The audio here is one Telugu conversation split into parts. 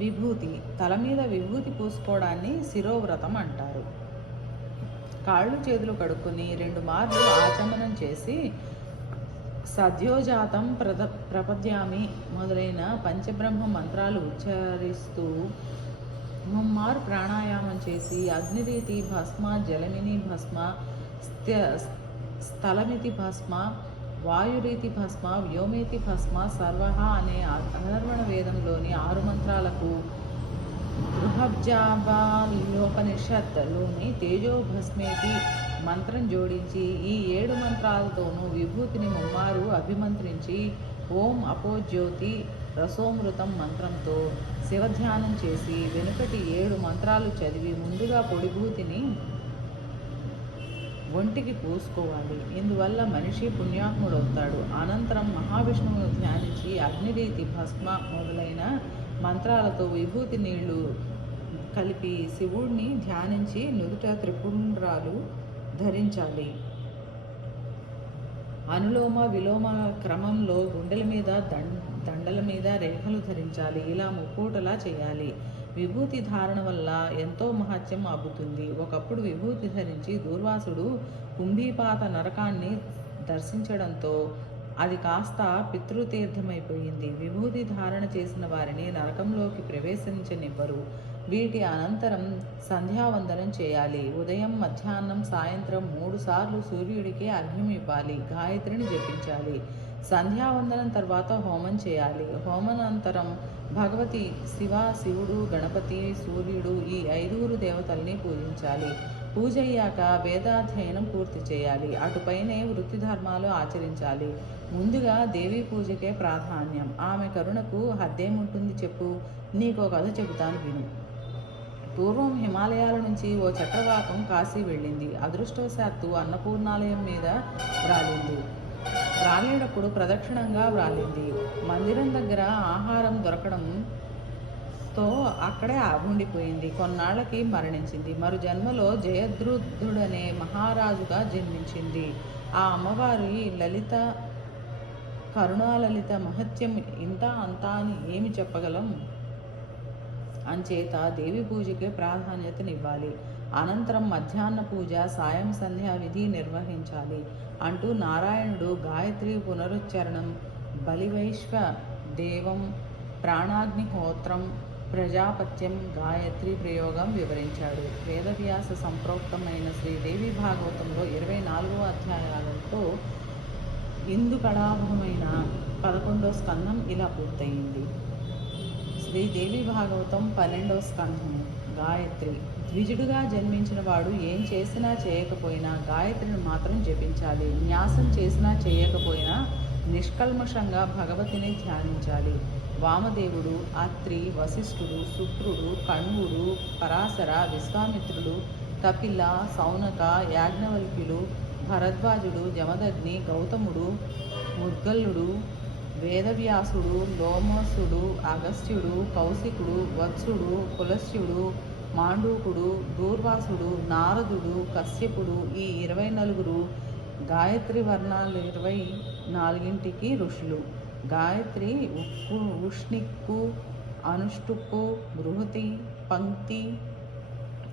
విభూతి. తల మీద విభూతి పూసుకోవడాన్ని శిరోవ్రతం అంటారు. కాళ్ళు చేతులు కడుక్కొని 2 మార్లు ఆచమనం చేసి సద్యోజాతం ప్రపద్యామి మొదలైన పంచబ్రహ్మ మంత్రాలు ఉచ్చరిస్తూ ముమ్మారు ప్రాణాయామం చేసి అగ్నిరీతి భస్మ, జలమిని భస్మ, స్థలమితి భస్మ, వాయురీతి భస్మ, వ్యోమేతి భస్మ, సర్వహ అనే అధర్వణ వేదంలోని 6 మంత్రాలకు బృహబ్జాబాలోపనిషత్లోని తేజోభస్మేతి మంత్రం జోడించి ఈ 7 మంత్రాలతోనూ విభూతిని ముమ్మారు అభిమంత్రించి ఓం అపోజ్యోతి రసోమృతం మంత్రంతో శివధ్యానం చేసి వెనుకటి 7 మంత్రాలు చదివి ముందుగా పొడిభూతిని ఒంటికి పూసుకోవాలి. ఇందువల్ల మనిషి పుణ్యాత్ముడవుతాడు. అనంతరం మహావిష్ణువును ధ్యానించి అగ్నిరీతి భస్మ మొదలైన మంత్రాలతో విభూతి నీళ్లు కలిపి శివుడిని ధ్యానించి నుదుట త్రిపుండ్రాలు ధరించాలి. అనులోమ విలోమ క్రమంలో గుండెల మీద దండల మీద రేఖలు ధరించాలి. ఇలా ముక్కోటలా చేయాలి. విభూతి ధారణ వల్ల ఎంతో మహత్యం అబ్బుతుంది. ఒకప్పుడు విభూతి ధరించి దూర్వాసుడు కుంభీపాత నరకాన్ని దర్శించడంతో అది కాస్త పితృతీర్థమైపోయింది. విభూతి ధారణ చేసిన వారిని నరకంలోకి ప్రవేశించనివ్వరు. వీటి అనంతరం సంధ్యావందనం చేయాలి. ఉదయం, మధ్యాహ్నం, సాయంత్రం 3 సార్లు సూర్యుడికి అర్ఘ్యం ఇవ్వాలి. గాయత్రిని జపించాలి. సంధ్యావందనం తర్వాత హోమం చేయాలి. హోమానంతరం భగవతి శివుడు, గణపతి, సూర్యుడు ఈ 5 దేవతల్ని పూజించాలి. పూజ అయ్యాక వేదాధ్యయనం పూర్తి చేయాలి. అటుపైనే వృత్తి ధర్మాలు ఆచరించాలి. ముందుగా దేవీ పూజకే ప్రాధాన్యం. ఆమె కరుణకు హద్దేముంటుంది చెప్పు. నీకో కథ చెబుతాను విను. పూర్వం హిమాలయాల నుంచి ఓ చక్రవాకం కాశీ వెళ్ళింది. అదృష్టవశాత్తు అన్నపూర్ణాలయం మీద వ్రాలేటప్పుడు ప్రదక్షిణంగా వ్రాలింది. మందిరం దగ్గర ఆహారం దొరకడంతో అక్కడే ఉండిపోయింది. కొన్నాళ్లకి మరణించింది. మరు జన్మలో జయద్రుద్ధుడనే మహారాజుగా జన్మించింది. ఆ అమ్మవారి లలిత కరుణాలలిత మహత్యం ఇంత అంతా అని ఏమి చెప్పగలం? అంచేత దేవి పూజకే ప్రాధాన్యతనివ్వాలి. అనంతరం మధ్యాహ్న పూజ, సాయం సంధ్యా విధి నిర్వహించాలి అంటూ నారాయణుడు గాయత్రి పునరుచ్చరణం, బలివైశ్వ దేవం, ప్రాణాగ్నిహోత్రం, ప్రజాపత్యం, గాయత్రి ప్రయోగం వివరించాడు. వేదవ్యాస సంప్రోక్తమైన శ్రీదేవి భాగవతంలో 24వ అధ్యాయాలతో ఇందుకడాభమైన 11వ స్కంధం ఇలా పూర్తయింది. శ్రీదేవి భాగవతం 12వ స్కంధం. గాయత్రి. ద్విజుడుగా జన్మించిన వాడు ఏం చేసినా చేయకపోయినా గాయత్రిని మాత్రం జపించాలి. న్యాసం చేసినా చేయకపోయినా నిష్కల్మషంగా భగవతిని ధ్యానించాలి. వామదేవుడు, అత్రి, వశిష్ఠుడు, శుక్రుడు, కణ్వుడు, పరాశర, విశ్వామిత్రుడు, కపిల, సౌనక, యాజ్ఞవల్క్యులు, భరద్వాజుడు, జమదగ్ని, గౌతముడు, ముద్గల్లుడు, వేదవ్యాసుడు, లోమసుడు, అగస్త్యుడు, కౌశికుడు, వత్సుడు, పులస్త్యుడు, మాండూకుడు, దూర్వాసుడు, నారదుడు, కశ్యపుడు ఈ 24 గాయత్రి వర్ణాలు 24ంటికి ఋషులు. గాయత్రి ఉష్ణిక్కు, అనుష్టుప్పు, బృహతి, పంక్తి,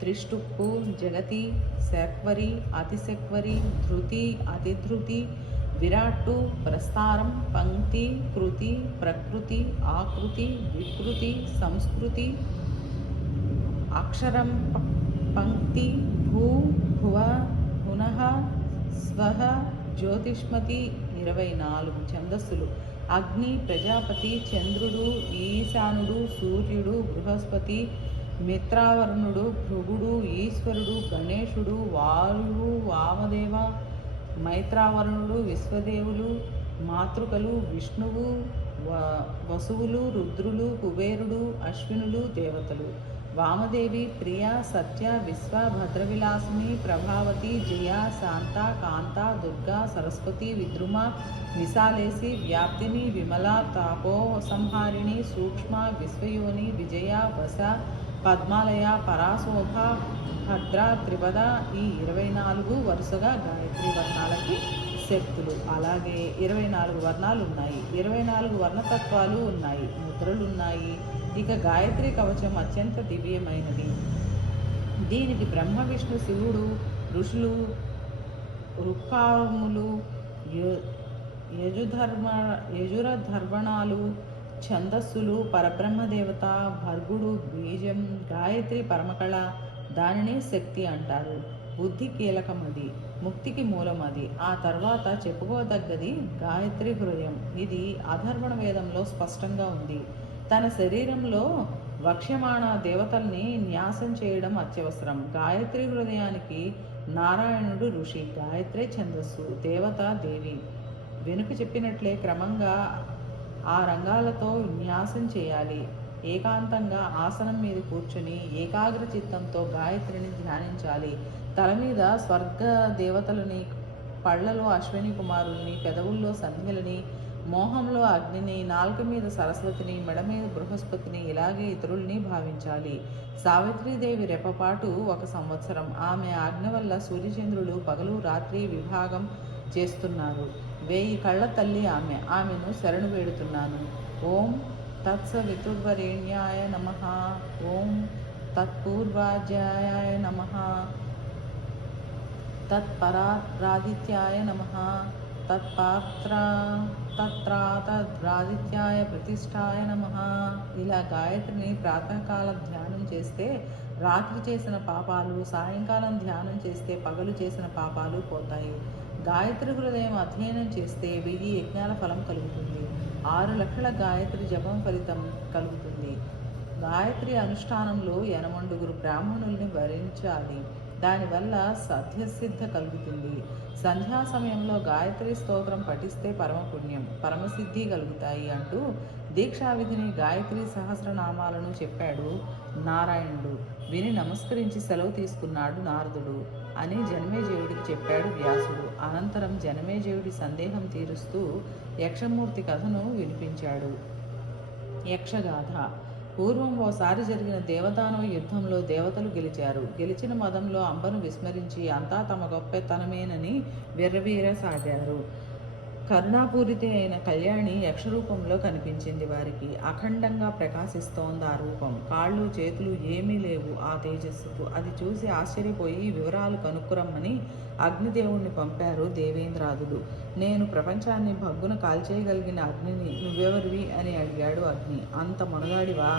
త్రిష్టుప్పు, జగతి, శక్వరి, అతిశక్వరి, ధృతి, అతిధృతి, విరాట్టు, ప్రస్తారం, పంక్తి, కృతి, ప్రకృతి, ఆకృతి, వికృతి, సంస్కృతి, అక్షరం, పంక్తి, భూ, భువ, పునః, స్వహ, జ్యోతిష్మతి 24 ఛందస్సులు. అగ్ని, ప్రజాపతి, చంద్రుడు, ఈశానుడు, సూర్యుడు, బృహస్పతి, మిత్రావరుణుడు, భృగుడు, ఈశ్వరుడు, గణేశుడు, వాయువు, వామదేవ, మైత్రావరుణుడు, విశ్వదేవులు, మాతృకలు, విష్ణువు, వసువులు, రుద్రులు, కుబేరుడు, అశ్వినులు, దేవతలు. వామదేవి, ప్రియ, సత్య, విశ్వ, భద్రవిలాసిని, ప్రభావతి, జయ, శాంత, కాంత, దుర్గా, సరస్వతి, విద్రుమ, విశాలేసి, వ్యాప్తిని, విమల, తాపోసంహారిణి, సూక్ష్మ, విశ్వయోని, విజయ, వస, పద్మాలయ, పరాశోభ, భద్ర, త్రిపద ఈ 24 వరుసగా గాయత్రి వర్ణాలకి శక్తులు. అలాగే 24 వర్ణాలు ఉన్నాయి. 24 వర్ణతత్వాలు ఉన్నాయి. ముద్రలున్నాయి. ఇక గాయత్రి కవచం అత్యంత దివ్యమైనది. దీనికి బ్రహ్మ, విష్ణు, శివుడు, ఋషులు, రుక్కాములు, యజురధర్వణాలు, ఛందస్సులు, పరబ్రహ్మదేవత, భర్గుడు, బీజం, గాయత్రి పరమకళ. దానిని శక్తి అంటారు. బుద్ధి కీలకమది, ముక్తికి మూలమది. ఆ తర్వాత చెప్పుకోదగ్గది గాయత్రి హృదయం. ఇది అధర్వణ వేదంలో స్పష్టంగా ఉంది. తన శరీరంలో వక్ష్యమాణ దేవతల్ని న్యాసం చేయడం అత్యవసరం. గాయత్రి హృదయానికి నారాయణుడు ఋషి, గాయత్రి ఛందస్సు, దేవత దేవి. వెనుక చెప్పినట్లే క్రమంగా ఆ రంగాలతో న్యాసం చేయాలి. ఏకాంతంగా ఆసనం మీద కూర్చుని ఏకాగ్ర చిత్తంతో గాయత్రిని ధ్యానించాలి. తల మీద స్వర్గ దేవతలని, పళ్లలో అశ్విని కుమారుల్ని, పెదవుల్లో సంధ్యలని, మోహంలో అగ్నిని, నాలుక మీద సరస్వతిని, మెడ మీద బృహస్పతిని, ఇలాగే ఇతరుల్ని భావించాలి. సావిత్రీదేవి రెప్పపాటు 1 సంవత్సరం. ఆమె ఆజ్ఞ వల్ల సూర్యచంద్రులు పగలు రాత్రి విభాగం చేస్తున్నారు. 1000 కళ్ళ తల్లి ఆమె. ఆమెను శరణు వేడుతున్నాను. ఓం తత్సవితుర్వరేణ్యాయ నమః. ఓం తత్పూర్వాజ్యాయ నమః. తత్పరాదిత్యాయ నమః. తత్రాదిత్యాయ ప్రతిష్ఠాయ నమః. ఇలా గాయత్రిని ప్రాతకాలం ధ్యానం చేస్తే రాత్రి చేసిన పాపాలు, సాయంకాలం ధ్యానం చేస్తే పగలు చేసిన పాపాలు పోతాయి. గాయత్రి హృదయం అధ్యయనం చేస్తే 1000 యజ్ఞాల ఫలం కలుగుతుంది. 6 లక్షల గాయత్రి జపం ఫలితం కలుగుతుంది. గాయత్రి అనుష్ఠానంలో 80 బ్రాహ్మణుల్ని వరించాలి. దానివల్ల సత్యసిద్ధ కలుగుతుంది. సంధ్యా సమయంలో గాయత్రి స్తోత్రం పఠిస్తే పరమపుణ్యం, పరమసిద్ధి కలుగుతాయి అంటూ దీక్షావిధిని గాయత్రి సహస్రనామాలను చెప్పాడు నారాయణుడు. విని నమస్కరించి సెలవు తీసుకున్నాడు నారదుడు అని జనమేజయుడికి చెప్పాడు వ్యాసుడు. అనంతరం జనమేజయుడి సందేహం తీరుస్తూ యక్షమూర్తి కథను వినిపించాడు. యక్షగాథ. పూర్వం ఓసారి జరిగిన దేవదానవ యుద్ధంలో దేవతలు గెలిచారు. గెలిచిన మదంలో అంబను విస్మరించి అంతా తమ గొప్పతనమేనని విర్రవీరసాగారు. కరుణాపూరిత అయిన కళ్యాణి యక్షరూపంలో కనిపించింది వారికి. అఖండంగా ప్రకాశిస్తోంది ఆ రూపం. కాళ్ళు చేతులు ఏమీ లేవు ఆ తేజస్సుకు. అది చూసి ఆశ్చర్యపోయి వివరాలు కనుక్కురమ్మని అగ్నిదేవుణ్ణి పంపారు దేవేంద్రాదులు. నేను ప్రపంచాన్ని భగ్గున కాల్చేయగలిగిన అగ్నిని నువ్వెవరివి అని అడిగాడు అగ్ని. అంత మునగాడివా?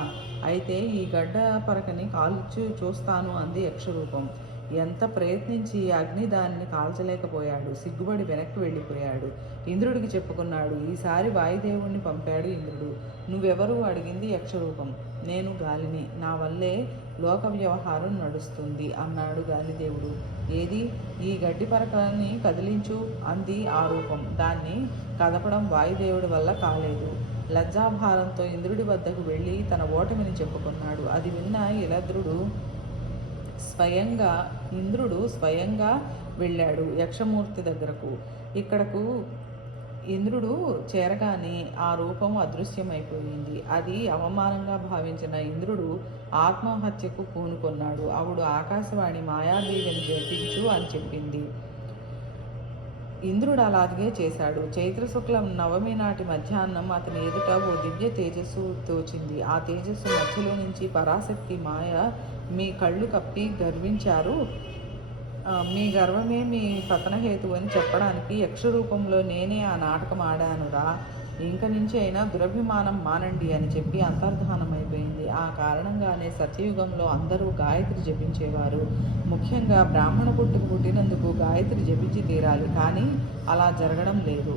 అయితే ఈ గడ్డ పరకని కాల్చు చూస్తాను అంది యక్షరూపం. ఎంత ప్రయత్నించి అగ్ని దానిని కాల్చలేకపోయాడు. సిగ్గుపడి వెనక్కి వెళ్ళిపోయాడు. ఇంద్రుడికి చెప్పుకున్నాడు. ఈసారి వాయుదేవుణ్ణి పంపాడు ఇంద్రుడు. నువ్వెవరు అడిగింది యక్షరూపం. నేను గాలిని, నా వల్లే లోక వ్యవహారం నడుస్తుంది అన్నాడు గాలిదేవుడు. ఏది? ఈ గడ్డి పరకని కదిలించు అంది ఆ రూపం. దాన్ని కదపడం వాయుదేవుడి వల్ల కాలేదు. లజ్జాభారంతో ఇంద్రుడి వద్దకు వెళ్ళి తన ఓటమిని చెప్పుకున్నాడు. అది విన్న ఇంద్రుడు స్వయంగా వెళ్ళాడు యక్షమూర్తి దగ్గరకు. ఇక్కడకు ఇంద్రుడు చేరగానే ఆ రూపం అదృశ్యమైపోయింది. అది అవమానంగా భావించిన ఇంద్రుడు ఆత్మహత్యకు పూనుకొన్నాడు. అప్పుడు ఆకాశవాణి మాయాదేవిని జపించు అని చెప్పింది. ఇంద్రుడు అలాగే చేశాడు. చైత్రశుక్ల నవమి నాటి మధ్యాహ్నం అతని ఎదుట ఓ దివ్య తేజస్సు తోచింది. ఆ తేజస్సు మధ్యలో నుంచి పరాశక్తి మాయ, మీ కళ్ళు కప్పి గర్వించారు, మీ గర్వమే మీ పతనహేతు అని చెప్పడానికి యక్షరూపంలో నేనే ఆ నాటకం ఆడానురా. ఇంక నుంచి అయినా దురభిమానం మానండి అని చెప్పి అంతర్ధానమైపోయింది. ఆ కారణంగానే సత్యయుగంలో అందరూ గాయత్రి జపించేవారు. ముఖ్యంగా బ్రాహ్మణ పుట్టుకు పుట్టినందుకు గాయత్రి జపించి తీరాలి. కానీ అలా జరగడం లేదు.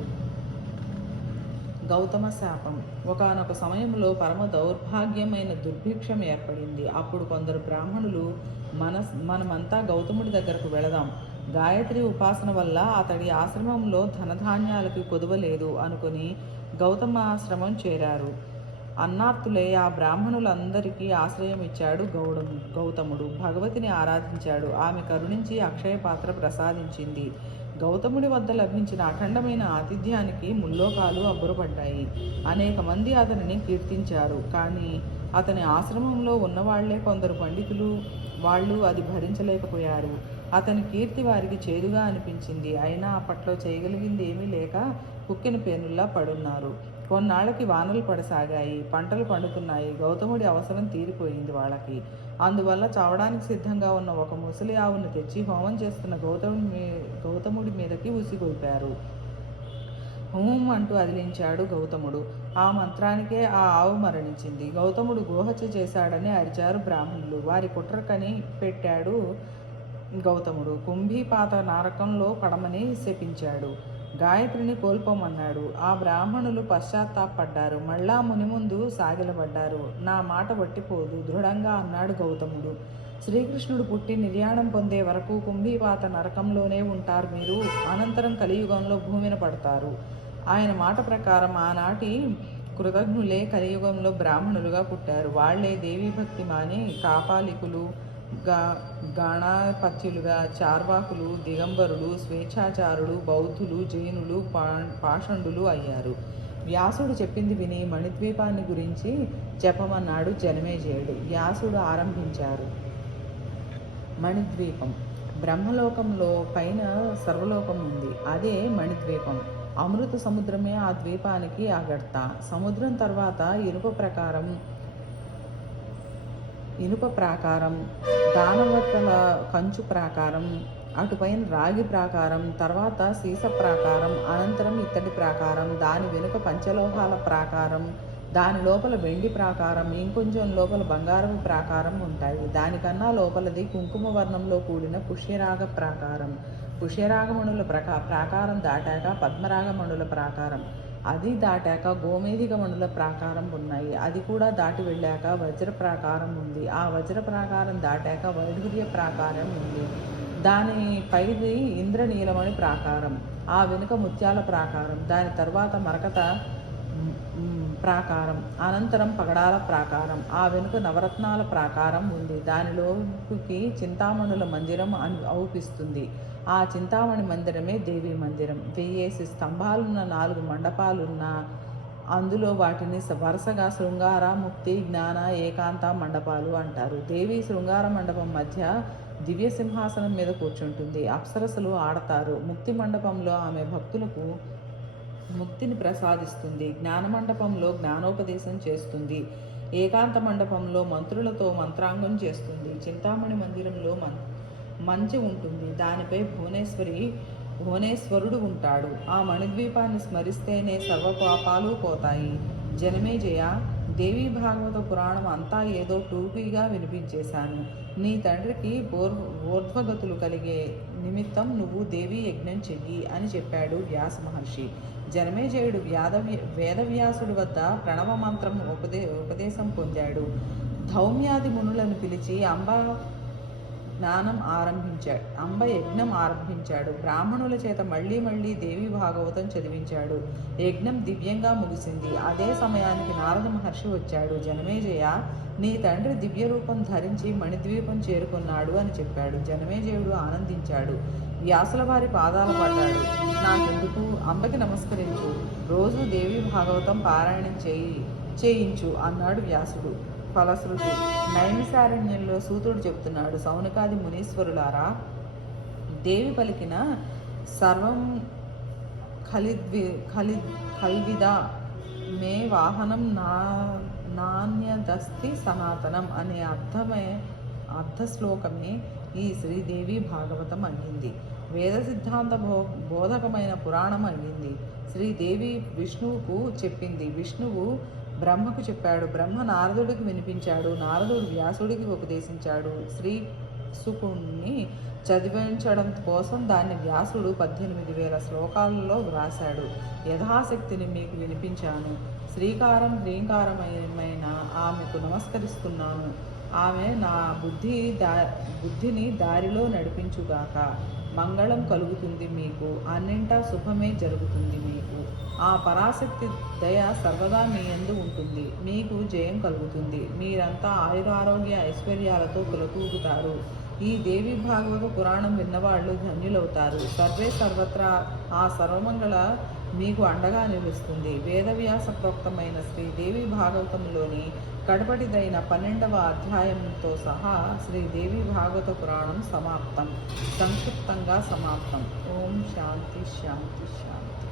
గౌతమ శాపం. ఒకానొక సమయంలో పరమ దౌర్భాగ్యమైన దుర్భిక్షం ఏర్పడింది. అప్పుడు కొందరు బ్రాహ్మణులు మనమంతా గౌతముడి దగ్గరకు వెళదాం, గాయత్రి ఉపాసన వల్ల అతడి ఆశ్రమంలో ధనధాన్యాలకు కొదువలేదు అనుకుని గౌతమాశ్రమం చేరారు. అన్నార్తులే ఆ బ్రాహ్మణులందరికీ ఆశ్రయం ఇచ్చాడు గౌతముడు. భగవతిని ఆరాధించాడు. ఆమె కరుణించి అక్షయ పాత్ర ప్రసాదించింది. గౌతముడి వద్ద లభించిన అఖండమైన ఆతిథ్యానికి ముల్లోకాలు అబ్బురపడ్డాయి. అనేక మంది అతనిని కీర్తించారు. కానీ అతని ఆశ్రమంలో ఉన్నవాళ్లే కొందరు పండితులు, వాళ్ళు అది భరించలేకపోయారు. అతని కీర్తి వారికి చేదుగా అనిపించింది. అయినా అప్పట్లో చేయగలిగింది ఏమీ లేక కుక్కిన పేనుల్లా పడున్నారు. కొన్నాళ్ళకి వానలు పడసాగాయి. పంటలు పండుతున్నాయి. గౌతముడి అవసరం తీరిపోయింది వాళ్ళకి. అందువల్ల చావడానికి సిద్ధంగా ఉన్న ఒక ముసలి ఆవును తెచ్చి హోమం చేస్తున్న గౌతముడి మీదకి ఉసిగొల్పారు. హూం అంటూ అదిలించాడు గౌతముడు. ఆ మంత్రానికే ఆ ఆవు మరణించింది. గౌతముడు గోహత్య చేశాడని అరిచారు బ్రాహ్మణులు. వారి కుట్ర కని పెట్టాడు గౌతముడు. కుంభీపాత నరకంలో పడమని శపించాడు. గాయత్రిని కోల్పోమన్నాడు. ఆ బ్రాహ్మణులు పశ్చాత్తాపడ్డారు. మళ్ళా ముని ముందు సాగిలపడ్డారు. నా మాట వట్టిపోదు దృఢంగా అన్నాడు గౌతముడు. శ్రీకృష్ణుడు పుట్టి నిర్యాణం పొందే వరకు కుంభీపాత నరకంలోనే ఉంటారు మీరు. అనంతరం కలియుగంలో భూమిన పడతారు. ఆయన మాట ప్రకారం ఆనాటి కృతజ్ఞులే కలియుగంలో బ్రాహ్మణులుగా పుట్టారు. వాళ్లే దేవీభక్తి మాని కాపాలికులు, గణపత్యులుగా చార్వాకులు, దిగంబరులు, స్వేచ్ఛాచారులు, బౌద్ధులు, జైనులు, పాషండులు అయ్యారు. వ్యాసుడు చెప్పింది విని మణిద్వీపాన్ని గురించి చెప్పమన్నాడు జనమేజయుడు. వ్యాసుడు ఆరంభించారు. మణిద్వీపం బ్రహ్మలోకంలో పైన సర్వలోకం ఉంది. అదే మణిద్వీపం. అమృత సముద్రమే ఆ ద్వీపానికి ఆగర్త. సముద్రం తర్వాత ఇనుప ప్రాకారం, దానవతల కంచు ప్రాకారం, అటుపైన రాగి ప్రాకారం, తర్వాత సీస ప్రాకారం, అనంతరం ఇత్తడి ప్రాకారం, దాని వెనుక పంచలోహాల ప్రాకారం, దాని లోపల వెండి ప్రాకారం, ఇంకొంచెం లోపల బంగారపు ప్రాకారం ఉంటాయి. దానికన్నా లోపలది కుంకుమ వర్ణంలో కూడిన పుష్యరాగ ప్రాకారం. పుష్యరాగమణుల ప్రాకారం దాటాక పద్మరాగమణుల ప్రాకారం, అది దాటాక గోమేధికమణుల ప్రాకారం ఉన్నాయి. అది కూడా దాటి వెళ్ళాక వజ్ర ప్రాకారం ఉంది. ఆ వజ్ర ప్రాకారం దాటాక వైఢూర్య ప్రాకారం ఉంది. దాని పైది ఇంద్రనీలమణి ప్రాకారం, ఆ వెనుక ముత్యాల ప్రాకారం, దాని తర్వాత మరకత ప్రాకారం, అనంతరం పగడాల ప్రాకారం, ఆ వెనుక నవరత్నాల ప్రాకారం ఉంది. దానిలోకి చింతామణుల మందిరం ఔపిస్తుంది. ఆ చింతామణి మందిరమే దేవీ మందిరం. 1000 స్తంభాలున్న 4 మండపాలున్న అందులో వాటిని వరుసగా శృంగార, ముక్తి, జ్ఞాన, ఏకాంత మండపాలు అంటారు. దేవి శృంగార మండపం మధ్య దివ్య సింహాసనం మీద కూర్చుంటుంది. అప్సరసలు ఆడతారు. ముక్తి మండపంలో ఆమె భక్తులకు ముక్తిని ప్రసాదిస్తుంది. జ్ఞాన మండపంలో జ్ఞానోపదేశం చేస్తుంది. ఏకాంత మండపంలో మంత్రులతో మంత్రాంగం చేస్తుంది. చింతామణి మందిరంలో మంచి ఉంటుంది. దానిపై భువనేశ్వరుడు ఉంటాడు. ఆ మణిద్వీపాన్ని స్మరిస్తేనే సర్వపాపాలు పోతాయి. జనమేజయ, దేవీ భాగవత పురాణం అంతా ఏదో టూకీగా వినిపించేశాను. నీ తండ్రికి ఊర్ధ్వగతులు కలిగే నిమిత్తం నువ్వు దేవీ యజ్ఞం చెయ్యి అని చెప్పాడు వ్యాస మహర్షి. జనమేజయుడు వేదవ్యాసుడి వద్ద ప్రణవ మంత్రం ఉపదేశం పొందాడు. ధౌమ్యాది మునులను పిలిచి అంబ యజ్ఞం ఆరంభించాడు. బ్రాహ్మణుల చేత మళ్ళీ మళ్ళీ దేవి భాగవతం చదివించాడు. యజ్ఞం దివ్యంగా ముగిసింది. అదే సమయానికి నారద మహర్షి వచ్చాడు. జనమేజయ, నీ తండ్రి దివ్య రూపం ధరించి మణిద్వీపం చేరుకున్నాడు అని చెప్పాడు. జనమేజయుడు ఆనందించాడు. వ్యాసుల వారి పాదాల పడ్డాడు. నాకెందుకు, అంబకి నమస్కరించు, రోజు దేవి భాగవతం పారాయణం చేయించు అన్నాడు వ్యాసుడు. ఫలశ్రుతి నైమిసారణ్యంలో సూతుడు చెప్తున్నాడు. సౌనకాది మునీశ్వరులారా, దేవి పలికిన సర్వం ఖల్విద మే వాహనం నాణ్యదస్తి సనాతనం అనే అర్థశ్లోకమే ఈ శ్రీదేవి భాగవతం అయ్యింది. వేద సిద్ధాంత బోధకమైన పురాణం అయ్యింది. శ్రీదేవి విష్ణువుకు చెప్పింది. విష్ణువు బ్రహ్మకు చెప్పాడు. బ్రహ్మ నారదుడికి వినిపించాడు. నారదుడు వ్యాసుడికి ఉపదేశించాడు. శ్రీ సుకుణ్ణి చదివించడం కోసం దాన్ని వ్యాసుడు 18,000 శ్లోకాలలో వ్రాశాడు. యథాశక్తిని మీకు వినిపించాను. శ్రీకారం హ్రీంకారమైన ఆమెకు నమస్కరిస్తున్నాను. ఆమె నా బుద్ధిని దారిలో నడిపించుగాక. మంగళం కలుగుతుంది మీకు. అన్నింటా శుభమే జరుగుతుంది మీకు. ఆ పరాశక్తి దయ సర్వదా మీ యందు ఉంటుంది. మీకు జయం కలుగుతుంది. మీరంతా ఆయురారోగ్య ఐశ్వర్యాలతో కులతూగుతారు. ఈ దేవి భాగవత పురాణం విన్నవాళ్ళు ధన్యులవుతారు. సర్వే సర్వత్రా ఆ సర్వమంగళ మీకు అండగా నిలుస్తుంది. వేదవ్యాస ప్రోక్తమైన శ్రీదేవి భాగవతంలోని కడపటిదైన 12వ అధ్యాయంతో సహా శ్రీదేవి భాగవత పురాణం సమాప్తం, సంక్షిప్తంగా సమాప్తం. ఓం శాంతి శాంతి శాంతి.